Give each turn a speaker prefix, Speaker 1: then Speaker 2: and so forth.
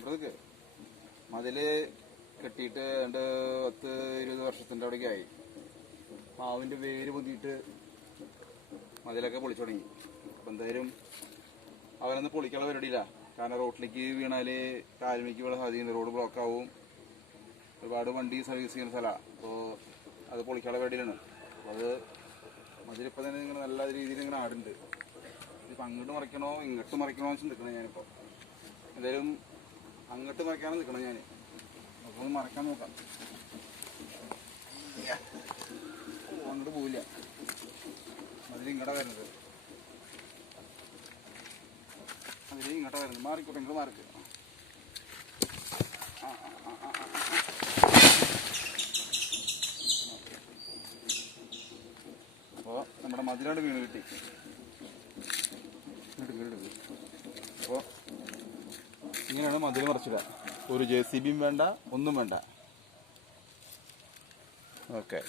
Speaker 1: ഇവിടേക്ക് മതിൽ കെട്ടിയിട്ട് രണ്ട് പത്ത് ഇരുപത് വർഷത്തിന്റെ അവിടേക്ക് ആയി. മാവിന്റെ വേര് പൊന്തിയിട്ട് മതിലൊക്കെ പൊളിച്ചു തുടങ്ങി. അപ്പൊ എന്തായാലും അവരൊന്ന് പൊളിക്കാനുള്ള പരിപാടിയില്ല. കാരണം റോഡിലേക്ക് വീണാൽ കാൽമിക്ക് വീണ സാധ്യതയുണ്ട് റോഡ് ബ്ലോക്ക് ആവും ഒരുപാട് വണ്ടി സർവീസ് ചെയ്യുന്ന സ്ഥലമാണ് അപ്പോൾ അത് പൊളിക്കാനുള്ള പരിപാടിയിലാണ്. അപ്പോൾ അത് മതിലിപ്പോൾ തന്നെ ഇങ്ങനെ നല്ല രീതിയിൽ ഇങ്ങനെ ആടുണ്ട് ഇപ്പം അങ്ങോട്ട് മറിക്കണോ ഇങ്ങോട്ട് മറിക്കണോ എന്ന് ചിന്തിക്കണേ ഞാനിപ്പോൾ എന്തായാലും അങ്ങോട്ട് മറക്കാൻ നിൽക്കണം ഞാൻ ഒന്ന് മറക്കാൻ നോക്കാം. അങ്ങോട്ട് പോവില്ല. അതിൽ ഇങ്ങോട്ടാ വരുന്നത്. അതിൽ ഇങ്ങോട്ടാ വരുന്നത്. മാറിക്കോട്ടെ ഇങ്ങോട്ട് മാറിക്ക. അപ്പോൾ നമ്മുടെ മതിലാണ്ട് വീണ് കിട്ടി ഇങ്ങോട്ട് ഇങ്ങോട്ട് അപ്പോൾ ഇങ്ങനെയാണ് മതിൽ മറിച്ചിടുക. ഒരു ജെ സി ബിയും വേണ്ട ഒന്നും വേണ്ട. ഓക്കെ.